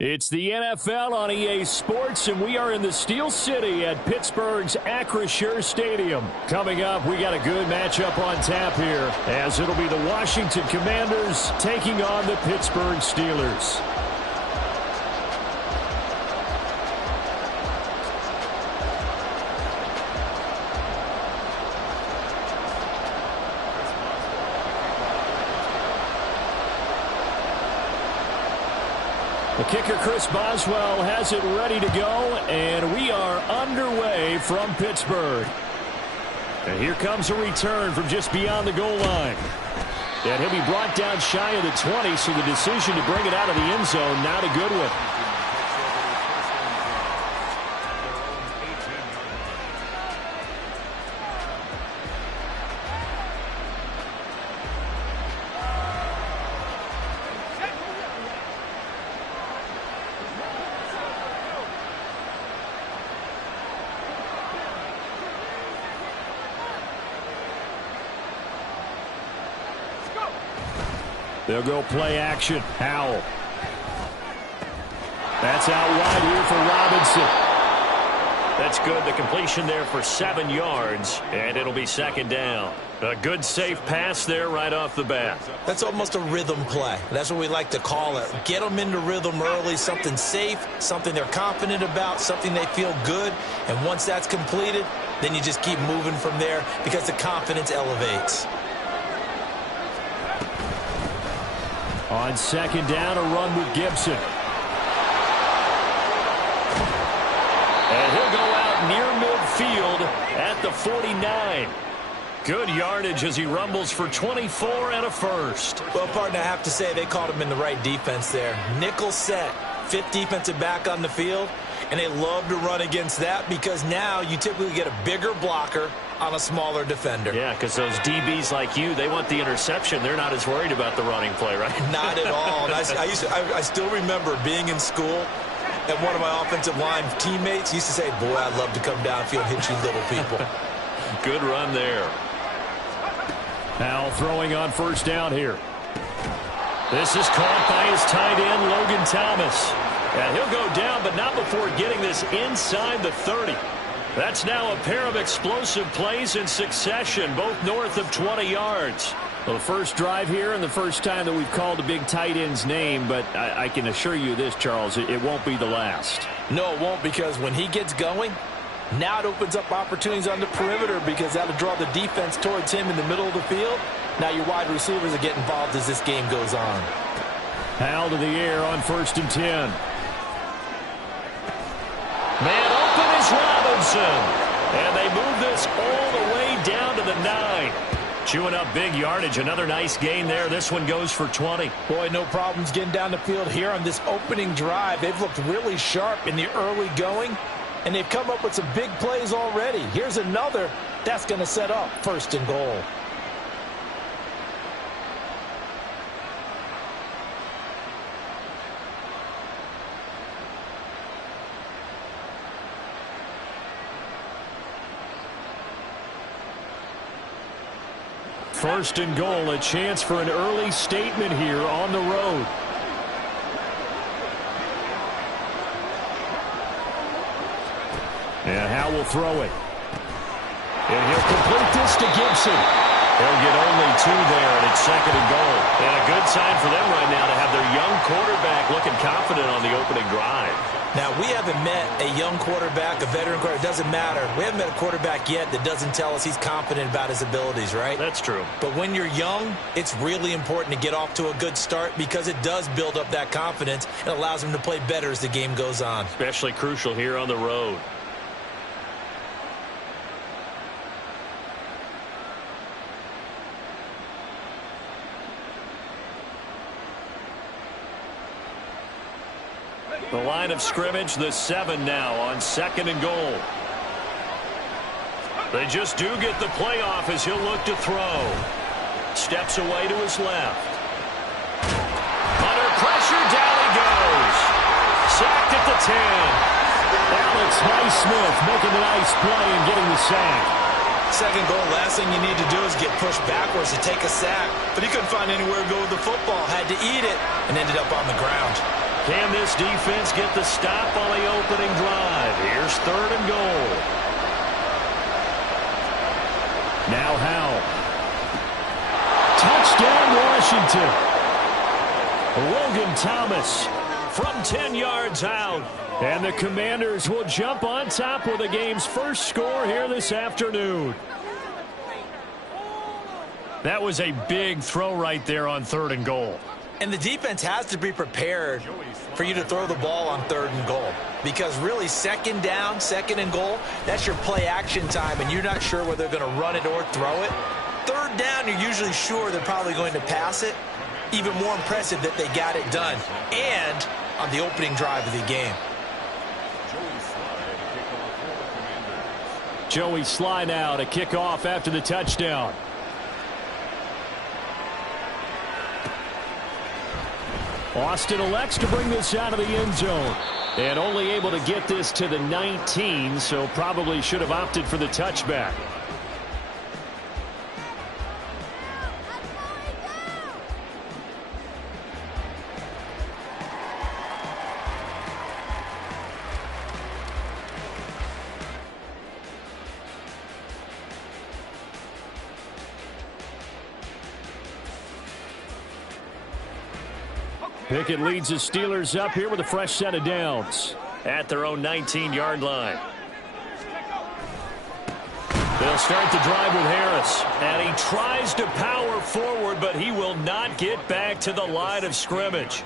It's the NFL on EA Sports, and we are in the Steel City at Pittsburgh's Acrisure Stadium. Coming up, we got a good matchup on tap here, as it'll be the Washington Commanders taking on the Pittsburgh Steelers. The kicker, Chris Boswell, has it ready to go, and we are underway from Pittsburgh. And here comes a return from just beyond the goal line. And he'll be brought down shy of the 20, so the decision to bring it out of the end zone, not a good one. They'll go play action. Howell. That's out wide here for Robinson. That's good. The completion there for 7 yards, and it'll be second down. A good, safe pass there right off the bat. That's almost a rhythm play. That's what we like to call it. Get them into rhythm early, something safe, something they're confident about, something they feel good. And once that's completed, then you just keep moving from there because the confidence elevates. On second down, a run with Gibson. And he'll go out near midfield at the 49. Good yardage as he rumbles for 24 and a first. Well, partner, I have to say they caught him in the right defense there. Nickel set, fifth defensive back on the field, and they love to run against that because now you typically get a bigger blocker on a smaller defender. Yeah, because those DBs like you, they want the interception. They're not as worried about the running play, right? Not at all. And I still remember being in school, and one of my offensive line teammates used to say, boy, I'd love to come downfield and hit you little people. Good run there. Now throwing on first down here. This is caught by his tight end, Logan Thomas. And he'll go down, but not before getting this inside the 30. That's now a pair of explosive plays in succession, both north of 20 yards. Well, the first drive here and the first time that we've called a big tight end's name, but I can assure you this, Charles, it won't be the last. No, it won't, because when he gets going, now it opens up opportunities on the perimeter because that'll draw the defense towards him in the middle of the field. Now your wide receivers are getting involved as this game goes on. Howell to the air on 1st and 10. Man open is Robinson. And they move this all the way down to the 9. Chewing up big yardage. Another nice gain there. This one goes for 20. Boy, no problems getting down the field here on this opening drive. They've looked really sharp in the early going, and they've come up with some big plays already. Here's another that's going to set up 1st and goal. First and goal, a chance for an early statement here on the road. And Howell will throw it. And he'll complete this to Gibson. They'll get only 2 there, and it's 2nd and goal. And a good sign for them right now to have their young quarterback looking confident on the opening drive. Now, we haven't met a young quarterback, a veteran quarterback. It doesn't matter. We haven't met a quarterback yet that doesn't tell us he's confident about his abilities, right? That's true. But when you're young, it's really important to get off to a good start because it does build up that confidence and allows him to play better as the game goes on. Especially crucial here on the road. The line of scrimmage, the 7 now on 2nd and goal. They just do get the play off as he'll look to throw. Steps away to his left. Under pressure, down he goes. Sacked at the 10. Alex Highsmith making a nice play and getting the sack. 2nd goal, last thing you need to do is get pushed backwards to take a sack. But he couldn't find anywhere to go with the football. Had to eat it and ended up on the ground. Can this defense get the stop on the opening drive? Here's 3rd and goal. Now Howell. Touchdown, Washington. Logan Thomas from 10 yards out. And the Commanders will jump on top with the game's first score here this afternoon. That was a big throw right there on 3rd and goal. And the defense has to be prepared for you to throw the ball on 3rd and goal. Because really, 2nd down, 2nd and goal, that's your play action time, and you're not sure whether they're going to run it or throw it. 3rd down, you're usually sure they're probably going to pass it. Even more impressive that they got it done. And on the opening drive of the game. Joey Slye now to kick off after the touchdown. Austin elects to bring this out of the end zone. And only able to get this to the 19, so probably should have opted for the touchback. Pickett leads the Steelers up here with a fresh set of downs at their own 19-yard line. They'll start the drive with Harris. And he tries to power forward, but he will not get back to the line of scrimmage.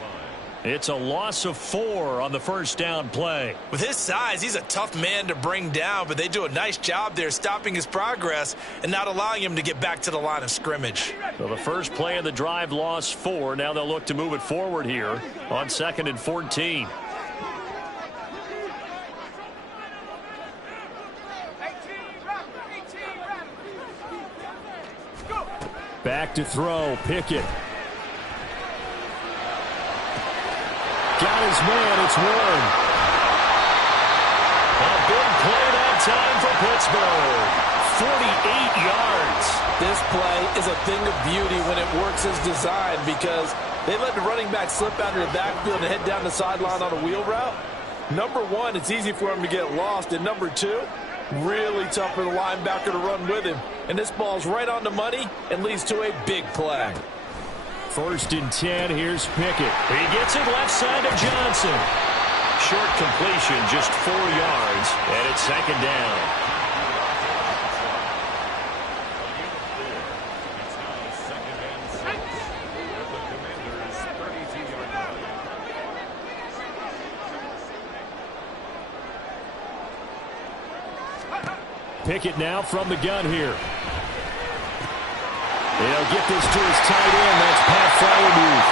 It's a loss of 4 on the first down play. With his size, he's a tough man to bring down, but they do a nice job there stopping his progress and not allowing him to get back to the line of scrimmage. So the first play of the drive lost 4. Now they'll look to move it forward here on 2nd and 14. Back to throw, Pickett. Got his man, it's Warren. A big play that time for Pittsburgh. 48 yards. This play is a thing of beauty when it works as designed because they let the running back slip out of the backfield and head down the sideline on a wheel route. Number 1, it's easy for him to get lost. And number 2, really tough for the linebacker to run with him. And this ball's right on the money and leads to a big play. 1st and 10, here's Pickett. He gets it left side of Johnson. Short completion, just 4 yards, and it's 2nd down. Pickett now from the gun here. They'll get this to his tight end. That's Pat Freiermuth.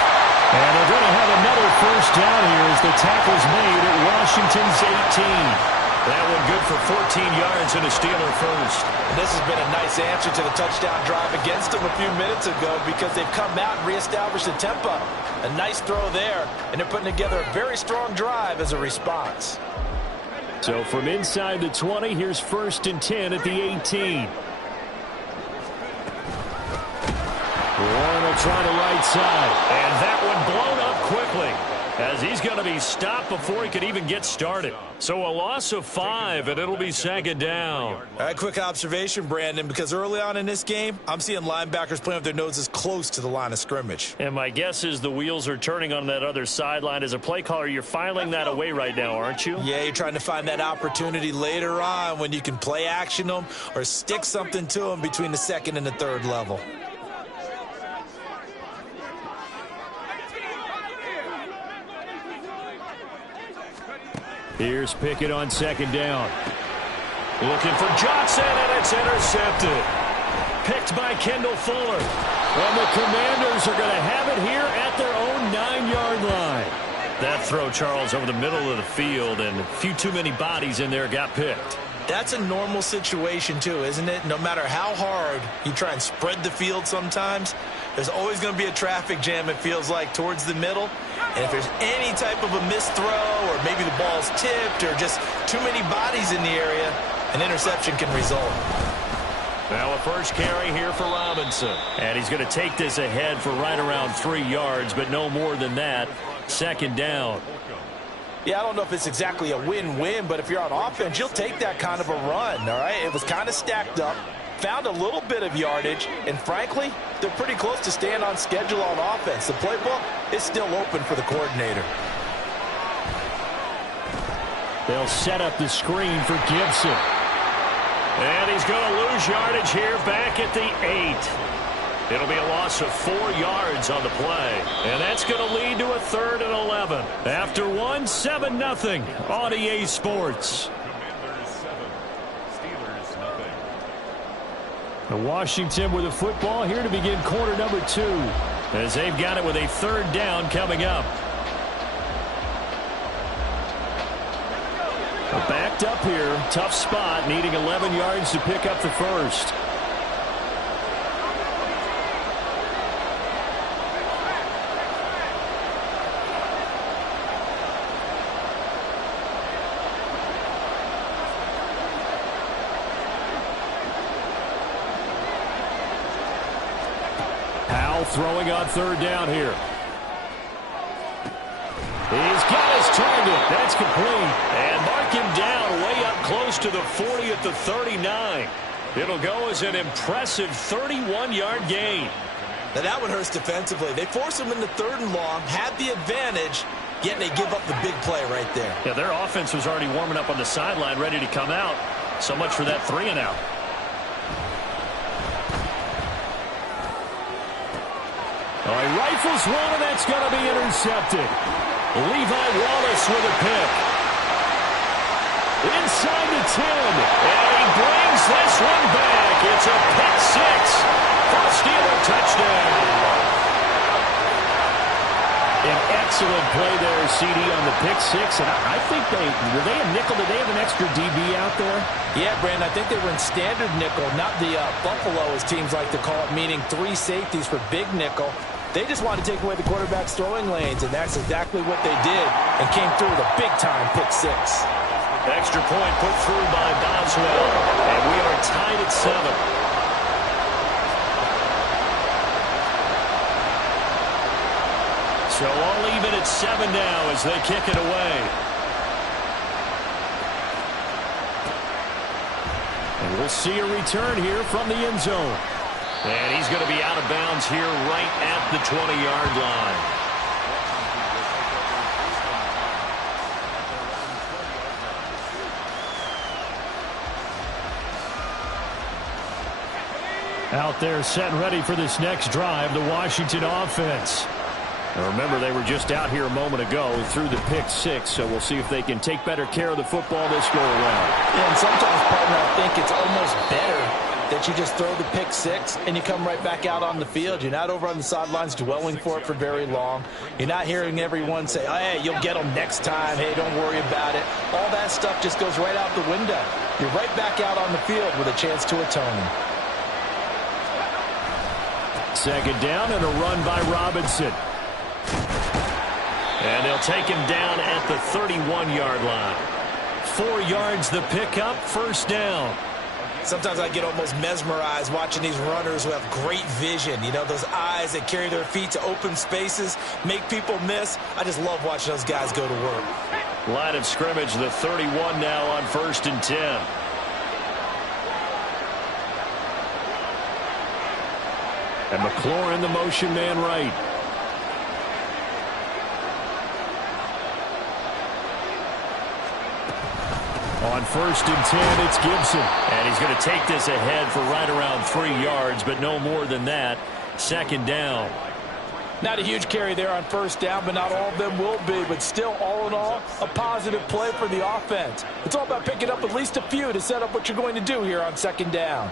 And they're going to have another first down here as the tackle's made at Washington's 18. That one good for 14 yards and a Steeler first. And this has been a nice answer to the touchdown drive against them a few minutes ago because they've come out and reestablished the tempo. A nice throw there, and they're putting together a very strong drive as a response. So from inside the 20, here's 1st and 10 at the 18. Warren will try the right side. And that one blown up quickly as he's going to be stopped before he could even get started. So a loss of 5, and it'll be 2nd down. All right, quick observation, Brandon, because early on in this game, I'm seeing linebackers playing with their noses close to the line of scrimmage. And my guess is the wheels are turning on that other sideline. As a play caller, you're filing that away right now, aren't you? Yeah, you're trying to find that opportunity later on when you can play action them or stick something to them between the 2nd and the 3rd level. Here's Pickett on 2nd down. Looking for Johnson, and it's intercepted. Picked by Kendall Fuller. And the Commanders are going to have it here at their own 9-yard line. That throw, Charles, over the middle of the field, and a few too many bodies in there got picked. That's a normal situation, too, isn't it? No matter how hard you try and spread the field sometimes, there's always going to be a traffic jam, it feels like, towards the middle. And if there's any type of a missed throw or maybe the ball's tipped or just too many bodies in the area, an interception can result. Now a first carry here for Robinson. And he's going to take this ahead for right around 3 yards, but no more than that. 2nd down. Yeah, I don't know if it's exactly a win-win, but if you're on offense, you'll take that kind of a run, all right? It was kind of stacked up, found a little bit of yardage, and frankly, they're pretty close to staying on schedule on offense. The playbook is still open for the coordinator. They'll set up the screen for Gibson. And he's going to lose yardage here back at the 8. It'll be a loss of 4 yards on the play. And that's going to lead to a 3rd and 11. After 7-0 on EA Sports. Washington with the football here to begin quarter number 2. As they've got it with a 3rd down coming up. Backed up here. Tough spot. Needing 11 yards to pick up the first. Throwing on 3rd down here. He's got his target. That's complete. And mark him down way up close to the 40 at the 39. It'll go as an impressive 31-yard gain. Now that one hurts defensively. They force him into 3rd and long, had the advantage, yet they give up the big play right there. Yeah, their offense was already warming up on the sideline, ready to come out. So much for that 3-and-out. Oh, he rifles one, and that's going to be intercepted. Levi Wallace with a pick. Inside the 10, and he brings this one back. It's a pick 6 for a Steeler touchdown. An excellent play there, CD, on the pick 6, and I think were they a nickel? Did they have an extra DB out there? Yeah, Brandon, I think they were in standard nickel, not the Buffalo, as teams like to call it, meaning 3 safeties for big nickel. They just wanted to take away the quarterback's throwing lanes, and that's exactly what they did, and came through with a big-time pick 6. Extra point put through by Boswell, and we are tied at 7. So all even at 7 now as they kick it away. And we'll see a return here from the end zone. And he's going to be out of bounds here right at the 20-yard line. Out there set and ready for this next drive, the Washington offense. Now remember, they were just out here a moment ago through the pick 6, so we'll see if they can take better care of the football this go around. Yeah, and sometimes, partner, I think it's almost better that you just throw the pick 6 and you come right back out on the field. You're not over on the sidelines dwelling for it for very long. You're not hearing everyone say, oh, hey, you'll get them next time. Hey, don't worry about it. All that stuff just goes right out the window. You're right back out on the field with a chance to atone. 2nd down and a run by Robinson. And they'll take him down at the 31-yard line. 4 yards the pickup, 1st down. Sometimes I get almost mesmerized watching these runners who have great vision. You know, those eyes that carry their feet to open spaces, make people miss. I just love watching those guys go to work. Line of scrimmage, the 31 now on 1st and 10. And McLaurin, the motion man right. On 1st and 10, it's Gibson. And he's going to take this ahead for right around 3 yards, but no more than that. 2nd down. Not a huge carry there on 1st down, but not all of them will be. But still, all in all, a positive play for the offense. It's all about picking up at least a few to set up what you're going to do here on 2nd down.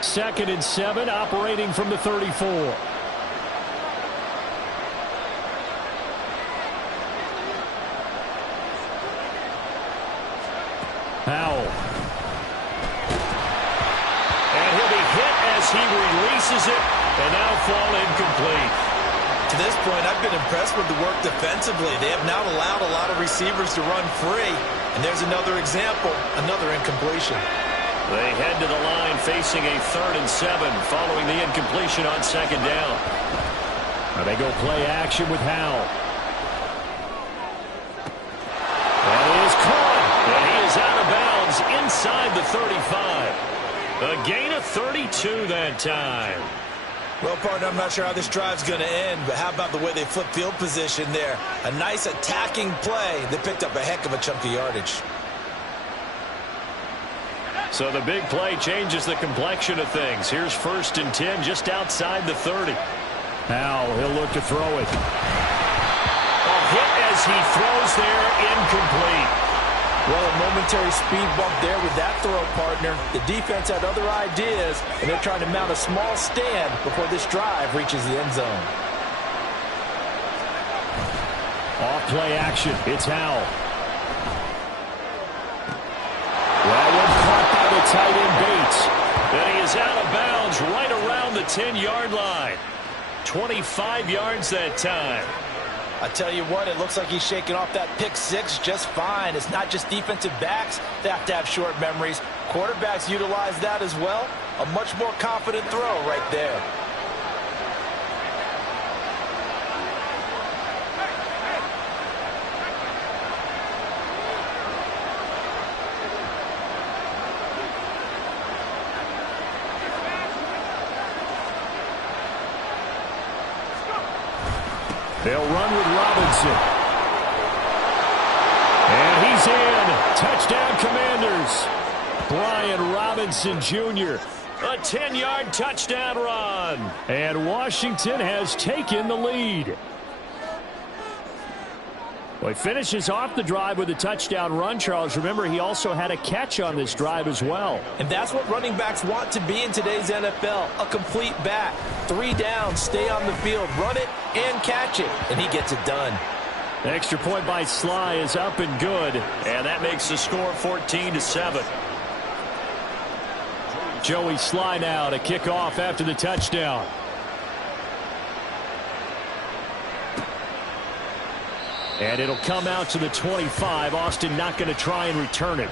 2nd and 7, operating from the 34. Powell. And he'll be hit as he releases it, and that'll fall incomplete. To this point, I've been impressed with the work defensively. They have now allowed a lot of receivers to run free, and there's another example, another incompletion. They head to the line facing a 3rd and 7 following the incompletion on 2nd down. Now they go play action with Howell. That is caught. And he is out of bounds inside the 35. A gain of 32 that time. Well, partner, I'm not sure how this drive's going to end, but how about the way they flip field position there? A nice attacking play that picked up a heck of a chunk of yardage. So the big play changes the complexion of things. Here's 1st and 10 just outside the 30. Now he'll look to throw it. A hit as he throws there, incomplete. Well, a momentary speed bump there with that throw, partner. The defense had other ideas, and they're trying to mount a small stand before this drive reaches the end zone. Off play action. It's Howell. That one caught by the tight end Bates. And he is out of bounds right around the 10-yard line. 25 yards that time. I tell you what, it looks like he's shaking off that pick six just fine. It's not just defensive backs that have to have short memories. Quarterbacks utilize that as well. A much more confident throw right there. They'll run with Robinson. And he's in. Touchdown, Commanders. Brian Robinson Jr. A 10-yard touchdown run. And Washington has taken the lead. Well, he finishes off the drive with a touchdown run, Charles. Remember, he also had a catch on this drive as well. And that's what running backs want to be in today's NFL, a complete back. 3 downs, stay on the field, run it, and catch it. And he gets it done. The extra point by Sly is up and good. And that makes the score 14-7. Joey Sly now to kick off after the touchdown. And it'll come out to the 25. Austin not going to try and return it.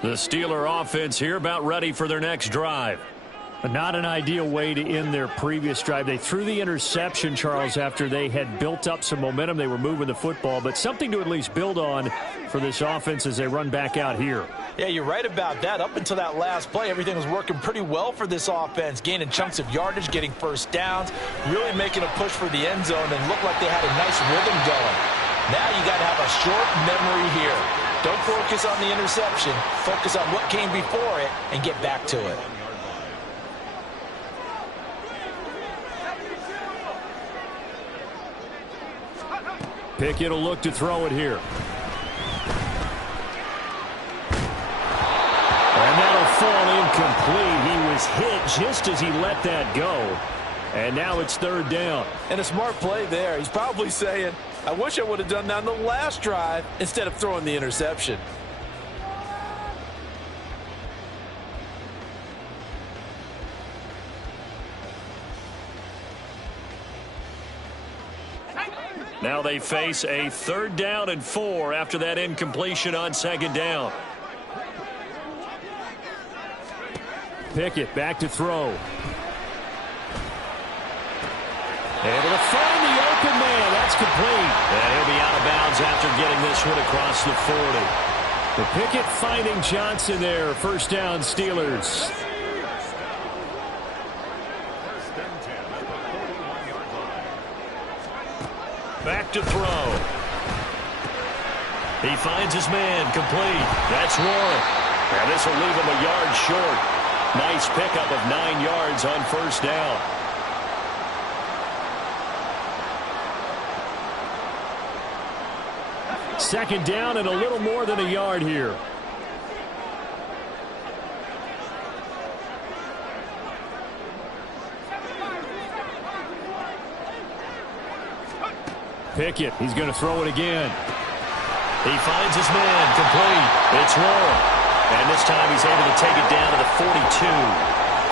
The Steeler offense here about ready for their next drive. Not an ideal way to end their previous drive. They threw the interception, Charles, after they had built up some momentum. They were moving the football, but something to at least build on for this offense as they run back out here. Yeah, you're right about that. Up until that last play, everything was working pretty well for this offense, gaining chunks of yardage, getting first downs, really making a push for the end zone, and looked like they had a nice rhythm going. Now you got to have a short memory here. Don't focus on the interception. Focus on what came before it and get back to it. Pickett will look to throw it here. And that'll fall incomplete. He was hit just as he let that go. And now it's 3rd down. And a smart play there. He's probably saying, I wish I would have done that on the last drive instead of throwing the interception. Now they face a 3rd down and 4 after that incompletion on 2nd down. Pickett back to throw. Able to find the open man. That's complete. And he'll be out of bounds after getting this one across the 40. The Pickett finding Johnson there. 1st down, Steelers. Back to throw. He finds his man, complete. That's Warren. And this will leave him a yard short. Nice pickup of 9 yards on 1st down. Second down and a little more than a yard here. Pickett, he's going to throw it again. He finds his man, complete. It's Warren. And this time he's able to take it down to the 42.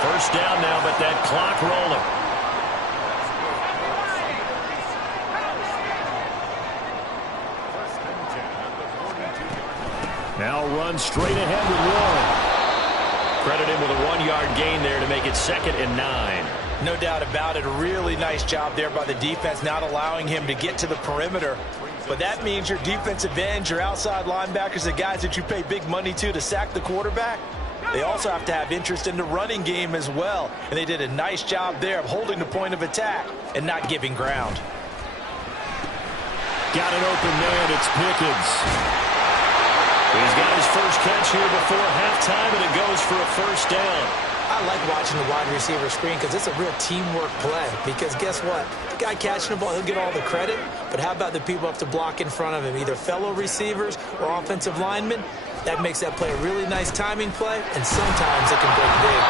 1st down now, but that clock rolling. Now run straight ahead with Warren. Credit him with a 1-yard gain there to make it 2nd and 9. No doubt about it. A really nice job there by the defense, not allowing him to get to the perimeter. But that means your defensive ends, your outside linebackers, the guys that you pay big money to sack the quarterback, they also have to have interest in the running game as well. And they did a nice job there of holding the point of attack and not giving ground. Got an open man. It's Pickens. He's got his first catch here before halftime, and it goes for a first down. I like watching the wide receiver screen because it's a real teamwork play. Because guess what? The guy catching the ball, he'll get all the credit. But how about the people up to block in front of him, either fellow receivers or offensive linemen? That makes that play a really nice timing play, and sometimes it can break big.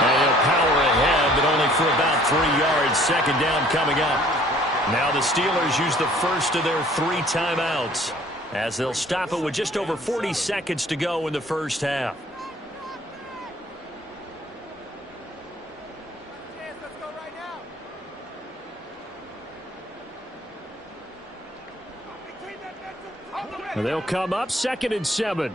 And he'll power ahead, but only for about 3 yards. Second down coming up. Now the Steelers use the first of their 3 timeouts, as they'll stop it with just over 40 seconds to go in the first half. And they'll come up 2nd and 7.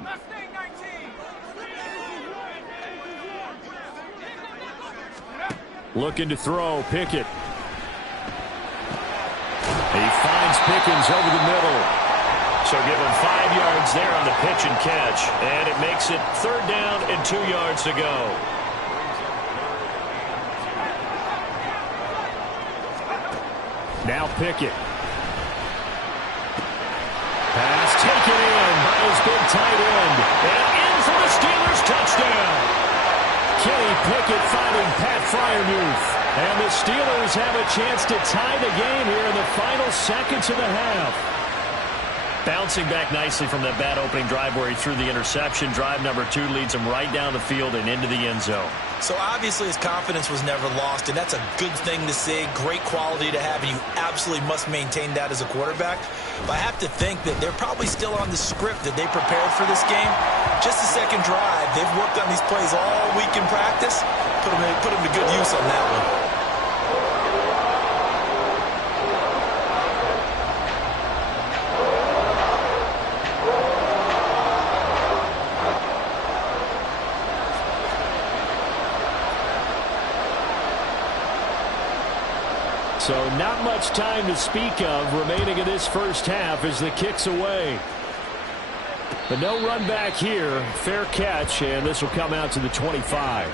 Looking to throw, Pickett. He finds Pickens over the middle. So give him 5 yards there on the pitch and catch. And it makes it 3rd down and 2 yards to go. Now Pickett. Pass taken in by his big tight end. And in for the Steelers touchdown. Kenny Pickett finding Pat Freiermuth. And the Steelers have a chance to tie the game here in the final seconds of the half. Bouncing back nicely from that bad opening drive where he threw the interception. Drive number 2 leads him right down the field and into the end zone. So obviously his confidence was never lost, and that's a good thing to see. Great quality to have, and you absolutely must maintain that as a quarterback. But I have to think that they're probably still on the script that they prepared for this game. Just the second drive. They've worked on these plays all week in practice. Put them to good use on that one. So not much time to speak of remaining in this first half as the kick's away. But no run back here. Fair catch, and this will come out to the 25.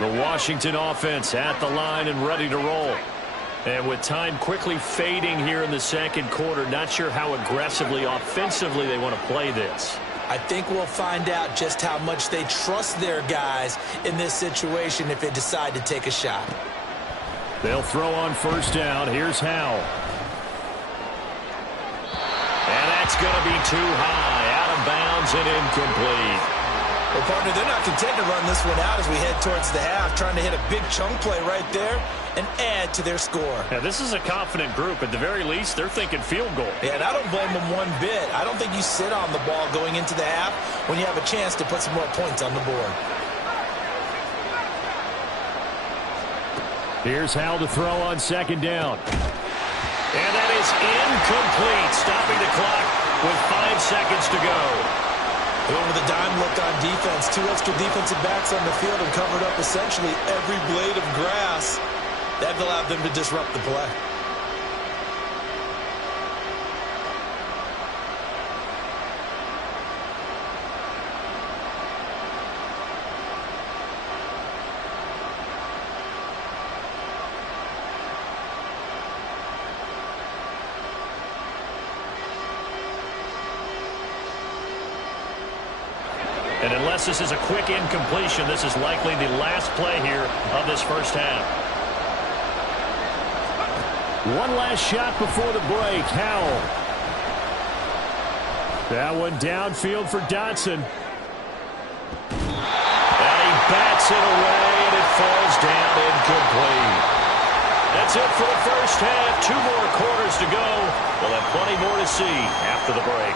The Washington offense at the line and ready to roll. And with time quickly fading here in the second quarter, not sure how aggressively, offensively they want to play this. I think we'll find out just how much they trust their guys in this situation if they decide to take a shot. They'll throw on first down. Here's Howell. And that's going to be too high. Out of bounds and incomplete. Well, partner, they're not content to run this one out as we head towards the half, trying to hit a big chunk play right there and add to their score. Yeah, this is a confident group. At the very least, they're thinking field goal. Yeah, and I don't blame them one bit. I don't think you sit on the ball going into the half when you have a chance to put some more points on the board. Here's Howell to throw on second down. And that is incomplete, stopping the clock with 5 seconds to go. Going with a dime look on defense. 2 extra defensive backs on the field and covered up essentially every blade of grass. That allowed them to disrupt the play. And unless this is a quick incompletion, this is likely the last play here of this first half. One last shot before the break. Howell. That one downfield for Dotson. And he bats it away, and it falls down incomplete. That's it for the first half. 2 more quarters to go. We'll have plenty more to see after the break.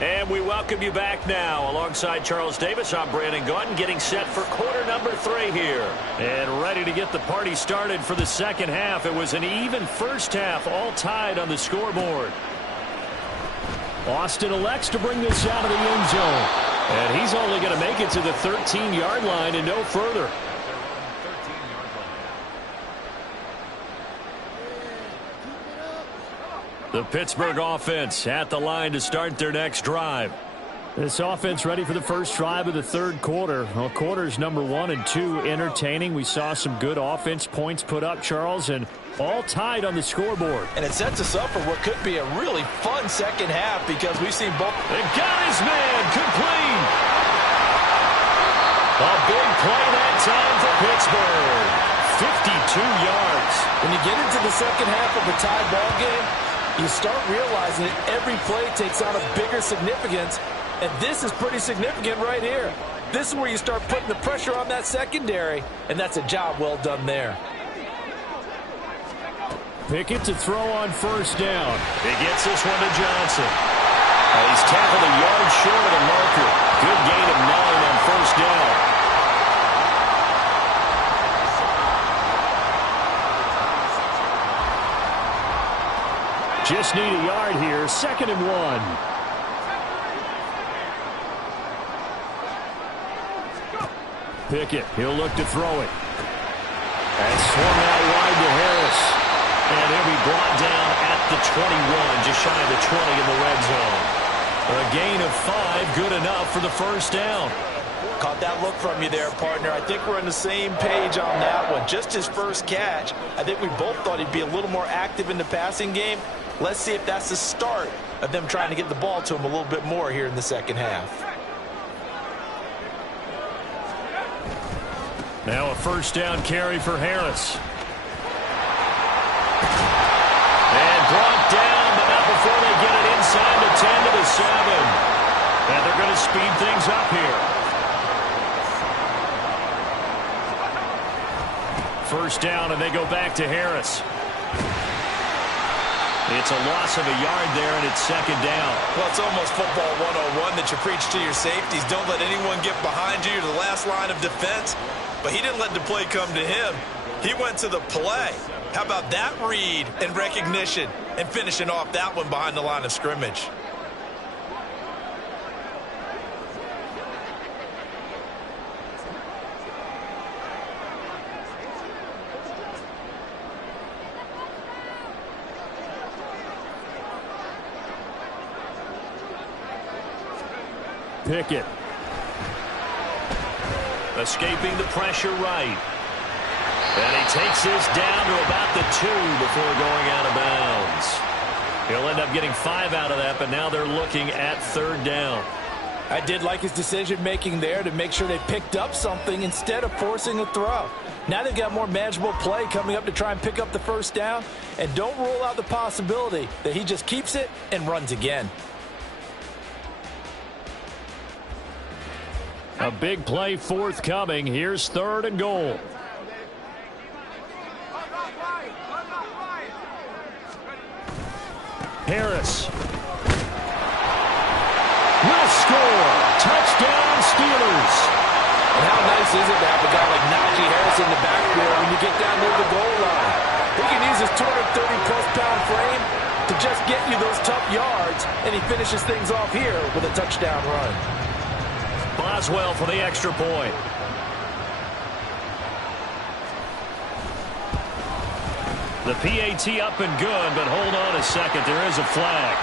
And we welcome you back now. Alongside Charles Davis, I'm Brandon Gaudin, getting set for quarter number 3 here. And ready to get the party started for the second half. It was an even first half, all tied on the scoreboard. Austin elects to bring this out of the end zone. And he's only going to make it to the 13-yard line and no further. The Pittsburgh offense at the line to start their next drive. This offense ready for the first drive of the third quarter. Well, quarters number 1 and 2 entertaining. We saw some good offense points put up, Charles, and all tied on the scoreboard. And it sets us up for what could be a really fun second half because we've seen both. They got his man complete. A big play that time for Pittsburgh. 52 yards. When you get into the second half of a tie ball game, you start realizing that every play takes on a bigger significance, and this is pretty significant right here. This is where you start putting the pressure on that secondary, and that's a job well done there. Pickett to throw on first down. He gets this one to Johnson. He's tackled a yard short of the marker. Good gain of 9 on first down. Just need a yard here. 2nd and 1. Pickett, he'll look to throw it. And swung out wide to Harris. And he'll be brought down at the 21, just shy of the 20 in the red zone. A gain of 5, good enough for the first down. Caught that look from you there, partner. I think we're on the same page on that one. Just his first catch. I think we both thought he'd be a little more active in the passing game. Let's see if that's the start of them trying to get the ball to him a little bit more here in the second half. Now a first down carry for Harris. And brought down, but not before they get it inside the 10 to the 7. And they're going to speed things up here. First down, and they go back to Harris. It's a loss of a yard there, and it's 2nd down. Well, it's almost football 101 that you preach to your safeties. Don't let anyone get behind you. You're the last line of defense. But he didn't let the play come to him. He went to the play. How about that read and recognition and finishing off that one behind the line of scrimmage? Pickett. Escaping the pressure right. And he takes this down to about the 2 before going out of bounds. He'll end up getting 5 out of that, but now they're looking at 3rd down. I did like his decision-making there to make sure they picked up something instead of forcing a throw. Now they've got more manageable play coming up to try and pick up the first down, and don't rule out the possibility that he just keeps it and runs again. A big play forthcoming. Here's 3rd and goal. Harris will score. Touchdown, Steelers. And how nice is it to have a guy like Najee Harris in the backfield when you get down near the goal line? He can use his 230-plus pound frame to just get you those tough yards, and he finishes things off here with a touchdown run. Boswell for the extra point. The PAT up and good, but hold on a second. There is a flag.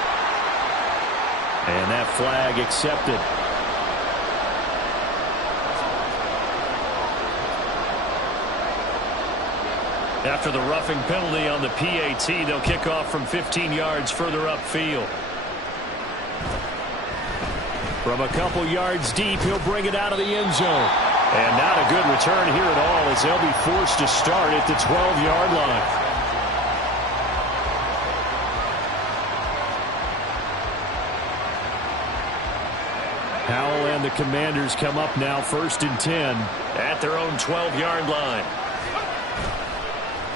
And that flag accepted. After the roughing penalty on the PAT, they'll kick off from 15 yards further upfield. From a couple yards deep, he'll bring it out of the end zone. And not a good return here at all as they'll be forced to start at the 12-yard line. Howell and the Commanders come up now 1st and 10 at their own 12-yard line.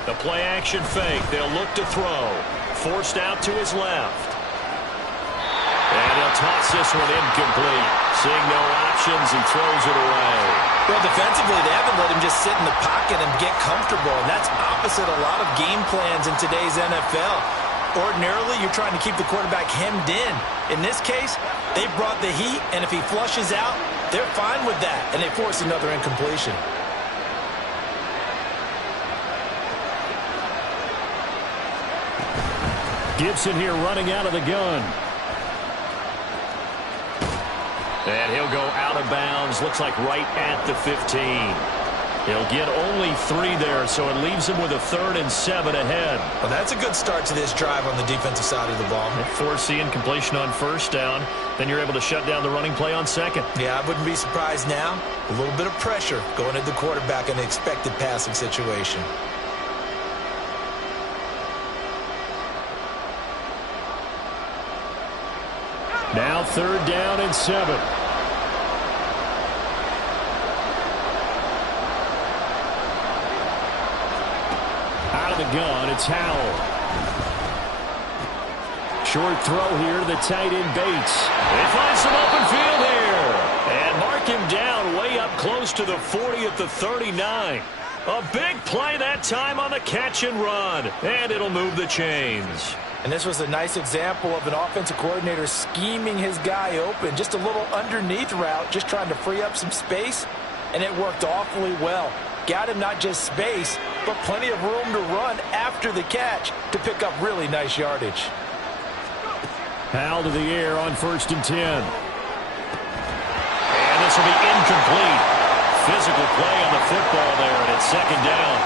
The play action fake. They'll look to throw. Forced out to his left. And he'll toss this one incomplete. Seeing no options, he throws it away. Well, defensively, they haven't let him just sit in the pocket and get comfortable, and that's opposite a lot of game plans in today's NFL. Ordinarily, you're trying to keep the quarterback hemmed in. In this case, they brought the heat, and if he flushes out, they're fine with that, and they force another incompletion. Gibson here running out of the gun. And he'll go out of bounds. Looks like right at the 15. He'll get only 3 there, so it leaves him with a 3rd and 7 ahead. Well, that's a good start to this drive on the defensive side of the ball. Force the incompletion on 1st down. Then you're able to shut down the running play on 2nd. Yeah, I wouldn't be surprised now. A little bit of pressure going at the quarterback in the expected passing situation. Now 3rd down and 7. Out of the gun, it's Howell. Short throw here to the tight end Bates. They find some open field here. And mark him down way up close to the 40 at the 39. A big play that time on the catch and run. And it'll move the chains. And this was a nice example of an offensive coordinator scheming his guy open. Just a little underneath route, just trying to free up some space. And it worked awfully well. Got him not just space, but plenty of room to run after the catch to pick up really nice yardage. Howell to the air on 1st and 10. And this will be incomplete. Physical play on the football there, and it's 2nd down.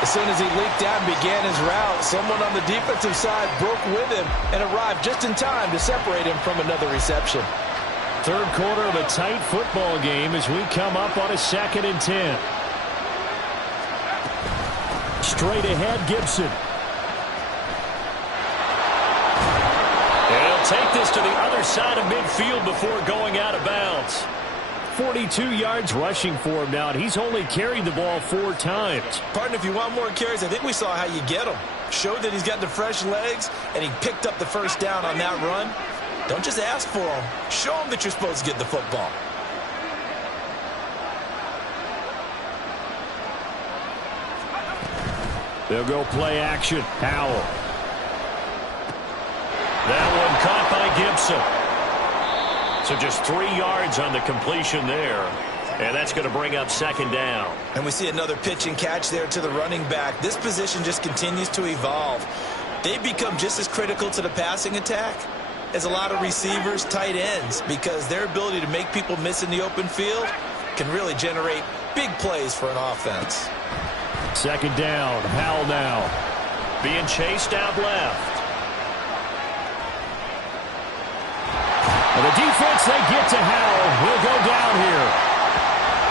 As soon as he leaked out and began his route, someone on the defensive side broke with him and arrived just in time to separate him from another reception. 3rd quarter of a tight football game as we come up on a 2nd and 10. Straight ahead, Gibson. And he'll take this to the other side of midfield before going out of bounds. 42 yards rushing for him now, and he's only carried the ball 4 times. Partner, if you want more carries, I think we saw how you get him. Showed that he's got the fresh legs, and he picked up the 1st down on that run. Don't just ask for him. Show him that you're supposed to get the football. They'll go play action. Howell. That one caught by Gibson. So just 3 yards on the completion there. And that's going to bring up 2nd down. And we see another pitch and catch there to the running back. This position just continues to evolve. They become just as critical to the passing attack as a lot of receivers, tight ends, because their ability to make people miss in the open field can really generate big plays for an offense. 2nd down. Howell now. Being chased out left. And the defense, they get to Howell. He'll go down here.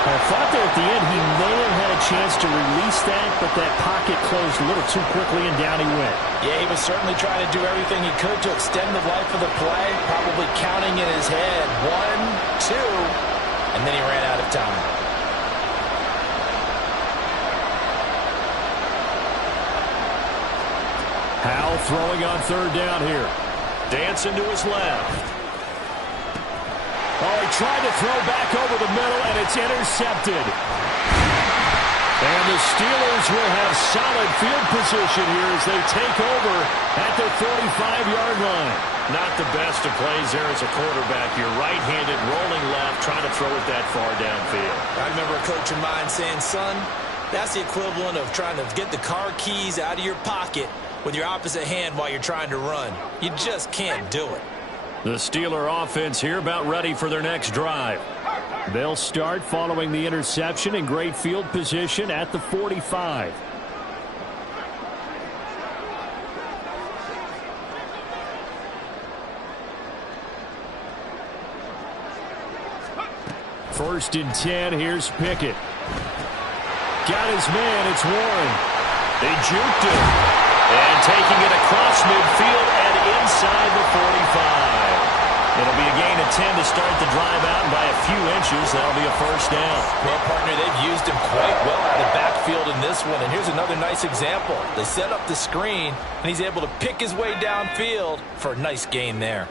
I thought that at the end he may have had a chance to release that, but that pocket closed a little too quickly, and down he went. Yeah, he was certainly trying to do everything he could to extend the life of the play, probably counting in his head 1, 2, and then he ran out of time. Howell throwing on 3rd down here. Dancing to his left. Oh, he tried to throw back over the middle, and it's intercepted. And the Steelers will have solid field position here as they take over at the 45-yard line. Not the best of plays there as a quarterback. You're right-handed, rolling left, trying to throw it that far downfield. I remember a coach of mine saying, son, that's the equivalent of trying to get the car keys out of your pocket with your opposite hand while you're trying to run. You just can't do it. The Steeler offense here about ready for their next drive. They'll start following the interception in great field position at the 45. First and 10, here's Pickett. Got his man, it's Warren. They juked him. And taking it across midfield and inside the 45. It'll be a gain of 10 to start the drive out, and by a few inches, that'll be a 1st down. Well, partner, they've used him quite well out of the backfield in this one, and here's another nice example. They set up the screen, and he's able to pick his way downfield for a nice gain there.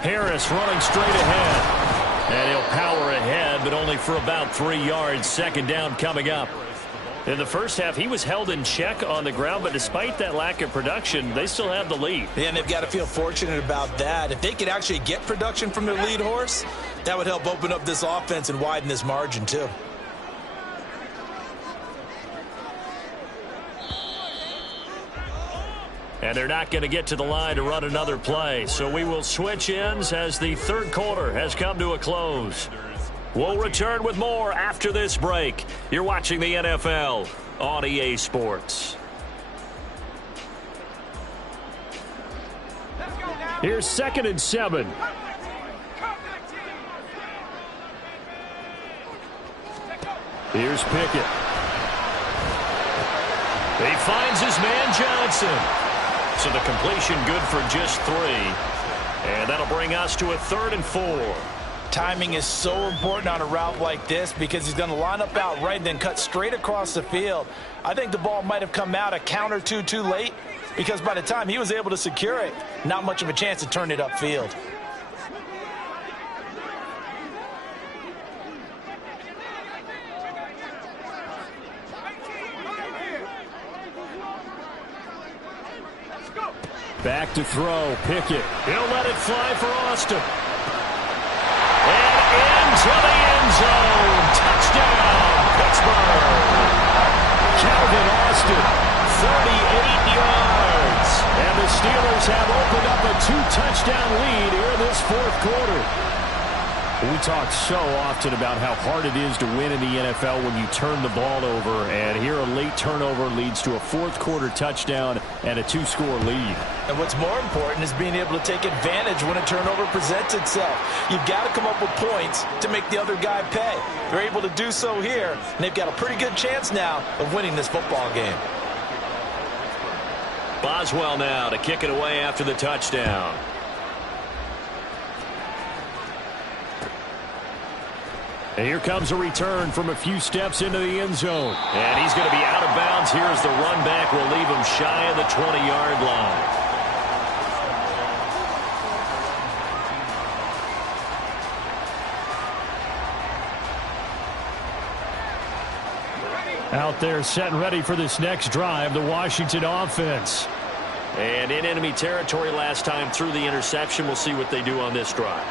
Harris running straight ahead. And he'll power ahead, but only for about 3 yards. Second down coming up. In the first half, he was held in check on the ground, but despite that lack of production, they still have the lead. Yeah, and they've got to feel fortunate about that. If they could actually get production from their lead horse, that would help open up this offense and widen this margin too. And they're not going to get to the line to run another play. So we will switch ends as the third quarter has come to a close. We'll return with more after this break. You're watching the NFL on EA Sports. Here's 2nd and 7. Here's Pickett. He finds his man Johnson. So the completion good for just 3. And that'll bring us to a 3rd and 4. Timing is so important on a route like this because he's going to line up out right and then cut straight across the field. I think the ball might have come out a count or two too late because by the time he was able to secure it, not much of a chance to turn it upfield. Back to throw. Pickett. He'll let it fly for Austin. And into the end zone. Touchdown, Pittsburgh. Calvin Austin, 38 yards. And the Steelers have opened up a 2-touchdown lead here in this 4th quarter. We talk so often about how hard it is to win in the NFL when you turn the ball over. And here a late turnover leads to a 4th quarter touchdown and a 2-score lead. And what's more important is being able to take advantage when a turnover presents itself. You've got to come up with points to make the other guy pay. They're able to do so here, and they've got a pretty good chance now of winning this football game. Boswell now to kick it away after the touchdown. And here comes a return from a few steps into the end zone. And he's going to be out of bounds here as the run back will leave him shy of the 20-yard line. Out there set and ready for this next drive, the Washington offense. And in enemy territory last time through the interception. We'll see what they do on this drive.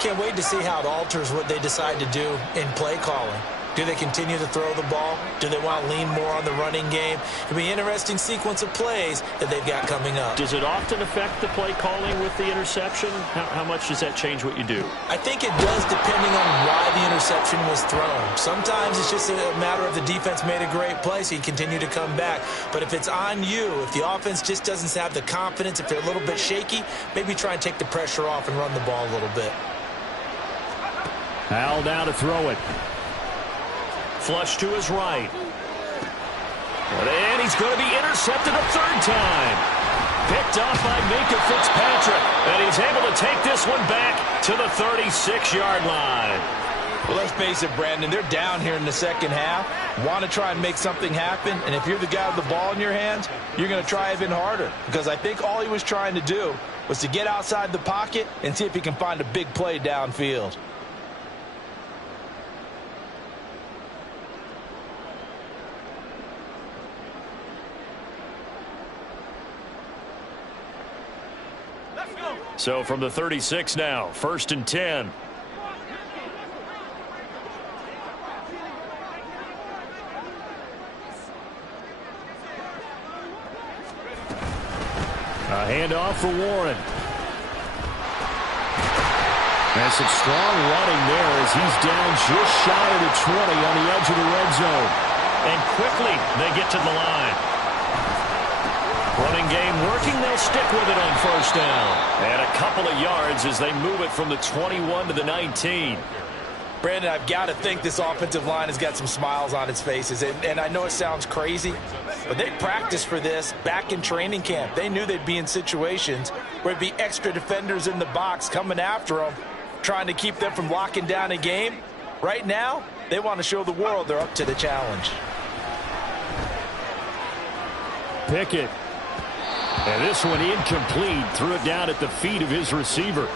Can't wait to see how it alters what they decide to do in play calling. Do they continue to throw the ball? Do they want to lean more on the running game? It'll be an interesting sequence of plays that they've got coming up. Does it often affect the play calling with the interception? How much does that change what you do? I think it does depending on why the interception was thrown. Sometimes it's just a matter of the defense made a great play, so you continue to come back. But if it's on you, if the offense just doesn't have the confidence, if they're a little bit shaky, maybe try and take the pressure off and run the ball a little bit. Hal now to throw it. Flush to his right. And he's going to be intercepted a 3rd time. Picked off by Minkah Fitzpatrick. And he's able to take this one back to the 36-yard line. Well, let's face it, Brandon, they're down here in the second half. Want to try and make something happen. And if you're the guy with the ball in your hands, you're going to try even harder. Because I think all he was trying to do was to get outside the pocket and see if he can find a big play downfield. So from the 36 now, 1st and 10. A handoff for Warren. And some strong running there as he's down just shy of the 20 on the edge of the red zone. And quickly they get to the line. Running game working, they'll stick with it on 1st down. And a couple of yards as they move it from the 21 to the 19. Brandon, I've got to think this offensive line has got some smiles on its faces. And I know it sounds crazy, but they practiced for this back in training camp. They knew they'd be in situations where it'd be extra defenders in the box coming after them, trying to keep them from locking down a game. Right now, they want to show the world they're up to the challenge. Pickett. And this one incomplete. Threw it down at the feet of his receiver.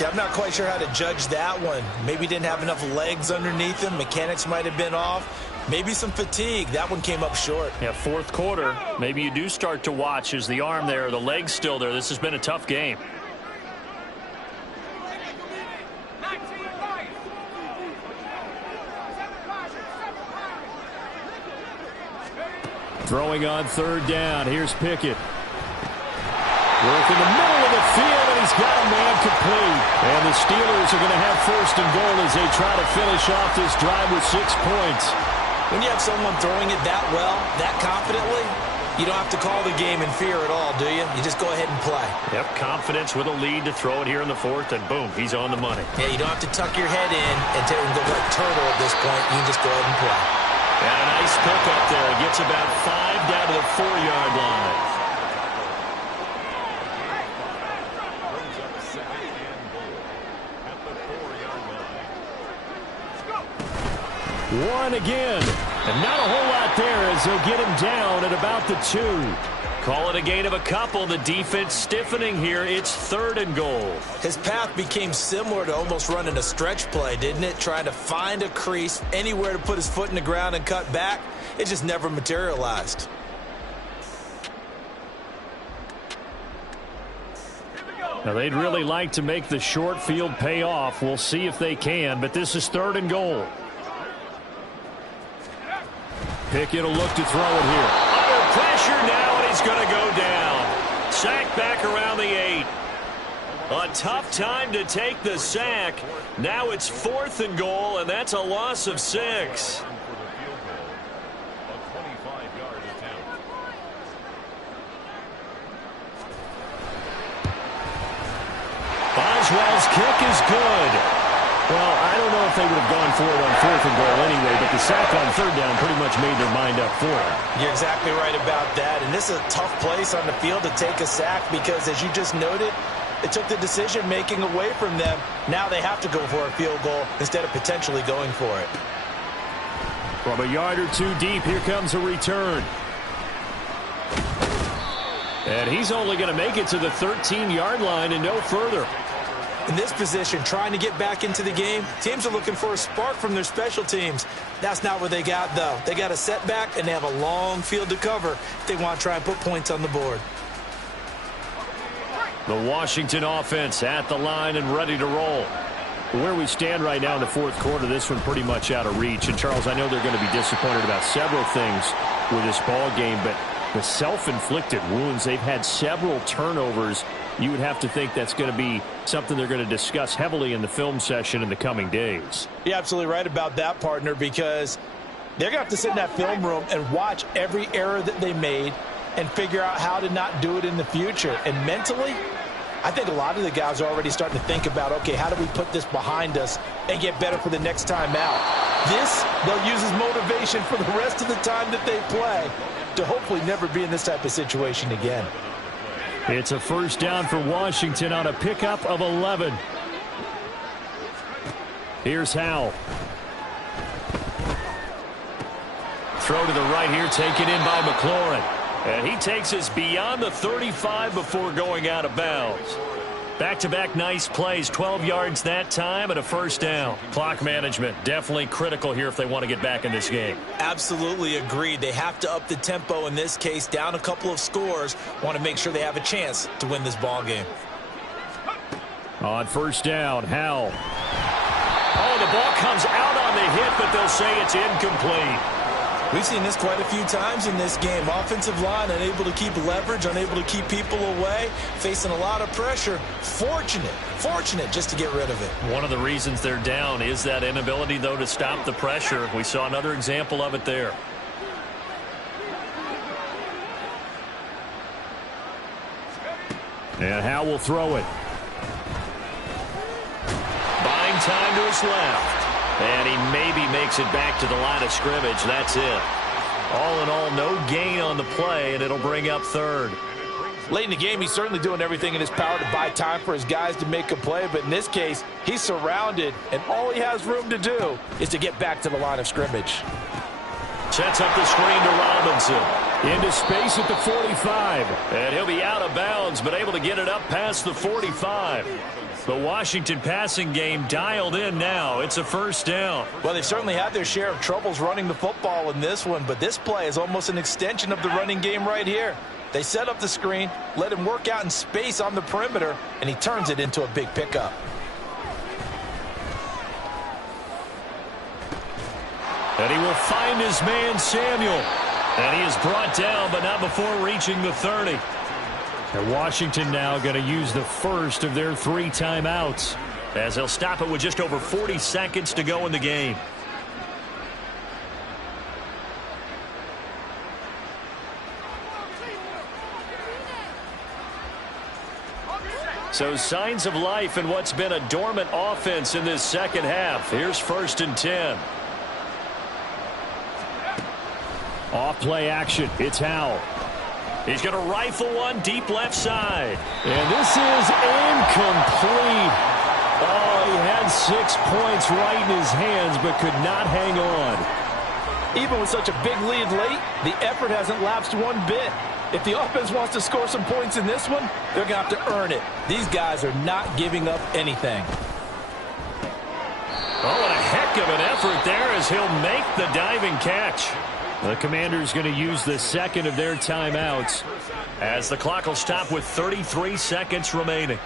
Okay, I'm not quite sure how to judge that one. Maybe didn't have enough legs underneath him. Mechanics might have been off. Maybe some fatigue. That one came up short. Yeah, fourth quarter, maybe you do start to watch. Is the arm there, the leg's still there? This has been a tough game. Throwing on third down. Here's Pickett. Work in the middle of the field, and he's got a man complete. And the Steelers are going to have first and goal as they try to finish off this drive with 6 points. When you have someone throwing it that well, that confidently, you don't have to call the game in fear at all, do you? You just go ahead and play. Yep, confidence with a lead to throw it here in the fourth, and boom, he's on the money. Yeah, you don't have to tuck your head in and go like turtle at this point. You can just go ahead and play. And a nice pick up there. It gets about 5 down to the 4-yard line. One again. And not a whole lot there as they'll get him down at about the 2. Call it a gain of a couple. The defense stiffening here. It's 3rd and goal. His path became similar to almost running a stretch play, didn't it? Trying to find a crease, anywhere to put his foot in the ground and cut back. It just never materialized. Now, they'd really like to make the short field pay off. We'll see if they can, but this is 3rd and goal. Pickett will look to throw it here. Under pressure now, and he's going to go down. Sack back around the 8. A tough time to take the sack. Now it's 4th and goal, and that's a loss of 6. Boswell's kick is good. Well, I don't know if they would have gone for it on 4th and goal anyway, but the sack on 3rd down pretty much made their mind up for it. You're exactly right about that, and this is a tough place on the field to take a sack because, as you just noted, it took the decision-making away from them. Now they have to go for a field goal instead of potentially going for it. From a yard or 2 deep, here comes a return. And he's only going to make it to the 13-yard line and no further. In this position, trying to get back into the game, teams are looking for a spark from their special teams. That's not what they got, though. They got a setback, and they have a long field to cover if they want to try and put points on the board. The Washington offense at the line and ready to roll. Where we stand right now in the fourth quarter, this one pretty much out of reach. And, Charles, I know they're going to be disappointed about several things with this ball game, but the self-inflicted wounds, they've had several turnovers. You would have to think that's going to be something they're going to discuss heavily in the film session in the coming days. You're absolutely right about that, partner, because they're going to have to sit in that film room and watch every error that they made and figure out how to not do it in the future. And mentally, I think a lot of the guys are already starting to think about, okay, how do we put this behind us and get better for the next time out? This, they'll use as motivation for the rest of the time that they play to hopefully never be in this type of situation again. It's a first down for Washington on a pickup of 11. Here's Howell. Throw to the right here, taken in by McLaurin. And he takes us beyond the 35 before going out of bounds. Back-to-back nice plays, 12 yards that time and a first down. Clock management, definitely critical here if they want to get back in this game. Absolutely agreed. They have to up the tempo in this case, down a couple of scores. Want to make sure they have a chance to win this ball game. On first down, Howell. Oh, the ball comes out on the hit, but they'll say it's incomplete. We've seen this quite a few times in this game. Offensive line unable to keep leverage, unable to keep people away, facing a lot of pressure. Fortunate just to get rid of it. One of the reasons they're down is that inability, though, to stop the pressure. We saw another example of it there. And Howell will throw it. Buying time to his left. And he maybe makes it back to the line of scrimmage. That's it. All in all, no gain on the play, and it'll bring up third. Late in the game, he's certainly doing everything in his power to buy time for his guys to make a play. But in this case, he's surrounded, and all he has room to do is to get back to the line of scrimmage. Sets up the screen to Robinson. Into space at the 45. And he'll be out of bounds, but able to get it up past the 45. The Washington passing game dialed in now. It's a first down. Well, they've certainly had their share of troubles running the football in this one, but this play is almost an extension of the running game right here. They set up the screen, let him work out in space on the perimeter, and he turns it into a big pickup. And he will find his man, Samuel. And he is brought down, but not before reaching the 30. And Washington now going to use the first of their 3 timeouts, as they'll stop it with just over 40 seconds to go in the game. So signs of life in what's been a dormant offense in this second half. Here's 1st and 10. Off play action. It's Howell. He's going to rifle one deep left side. And this is incomplete. Oh, he had 6 points right in his hands, but could not hang on. Even with such a big lead late, the effort hasn't lapsed one bit. If the offense wants to score some points in this one, they're going to have to earn it. These guys are not giving up anything. Oh, what a heck of an effort there as he'll make the diving catch. The Commanders going to use the second of their timeouts, as the clock will stop with 33 seconds remaining.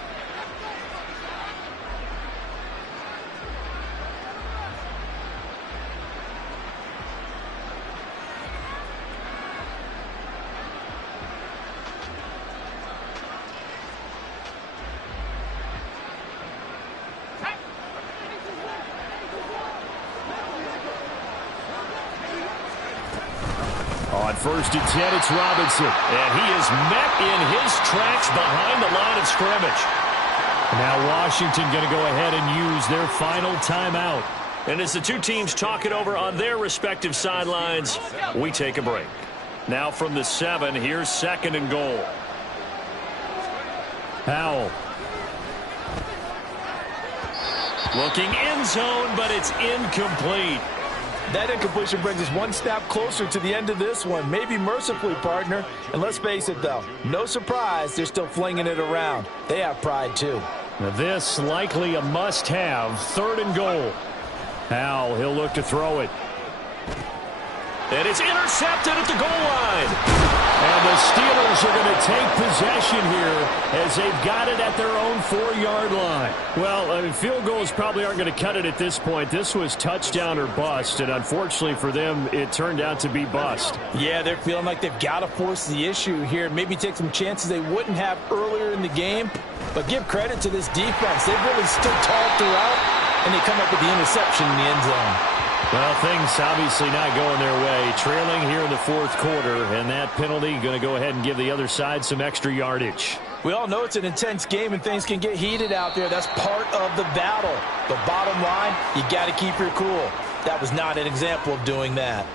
On 1st and 10, it's Robinson. And he is met in his tracks behind the line of scrimmage. Now Washington going to go ahead and use their final timeout. And as the two teams talk it over on their respective sidelines, we take a break. Now from the 7, here's 2nd and goal. Howell. Looking end zone, but it's incomplete. That incompletion brings us one step closer to the end of this one. Maybe mercifully, partner. And let's face it, though, no surprise, they're still flinging it around. They have pride, too. Now this likely a must-have. 3rd and goal. Howell, he'll look to throw it. And it's intercepted at the goal line. And the Steelers are going to take possession here as they've got it at their own 4-yard line. Well, I mean, field goals probably aren't going to cut it at this point. This was touchdown or bust, and unfortunately for them, it turned out to be bust. Yeah, they're feeling like they've got to force the issue here. Maybe take some chances they wouldn't have earlier in the game. But give credit to this defense. They've really stood tall throughout, and they come up with the interception in the end zone. Well, things obviously not going their way. Trailing here in the 4th quarter, and that penalty going to go ahead and give the other side some extra yardage. We all know it's an intense game and things can get heated out there. That's part of the battle. But bottom line, you got to keep your cool. That was not an example of doing that.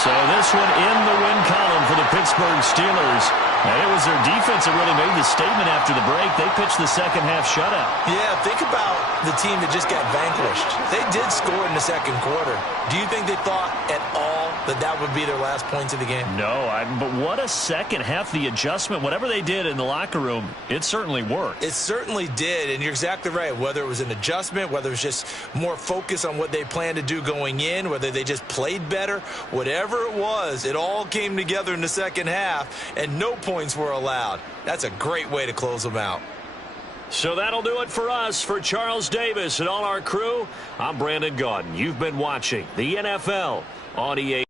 So this one in the win column for the Pittsburgh Steelers. And it was their defense that really made the statement after the break. They pitched the second half shutout. Yeah, think about the team that just got vanquished. They did score in the 2nd quarter. Do you think they thought at all that that would be their last points of the game? No, but what a second half. The adjustment, whatever they did in the locker room, it certainly worked. It certainly did, and you're exactly right. Whether it was an adjustment, whether it was just more focus on what they planned to do going in, whether they just played better, whatever it was, it all came together in the second half, and no points were allowed. That's a great way to close them out. So that'll do it for us. For Charles Davis and all our crew, I'm Brandon Gaudin. You've been watching the NFL on EA.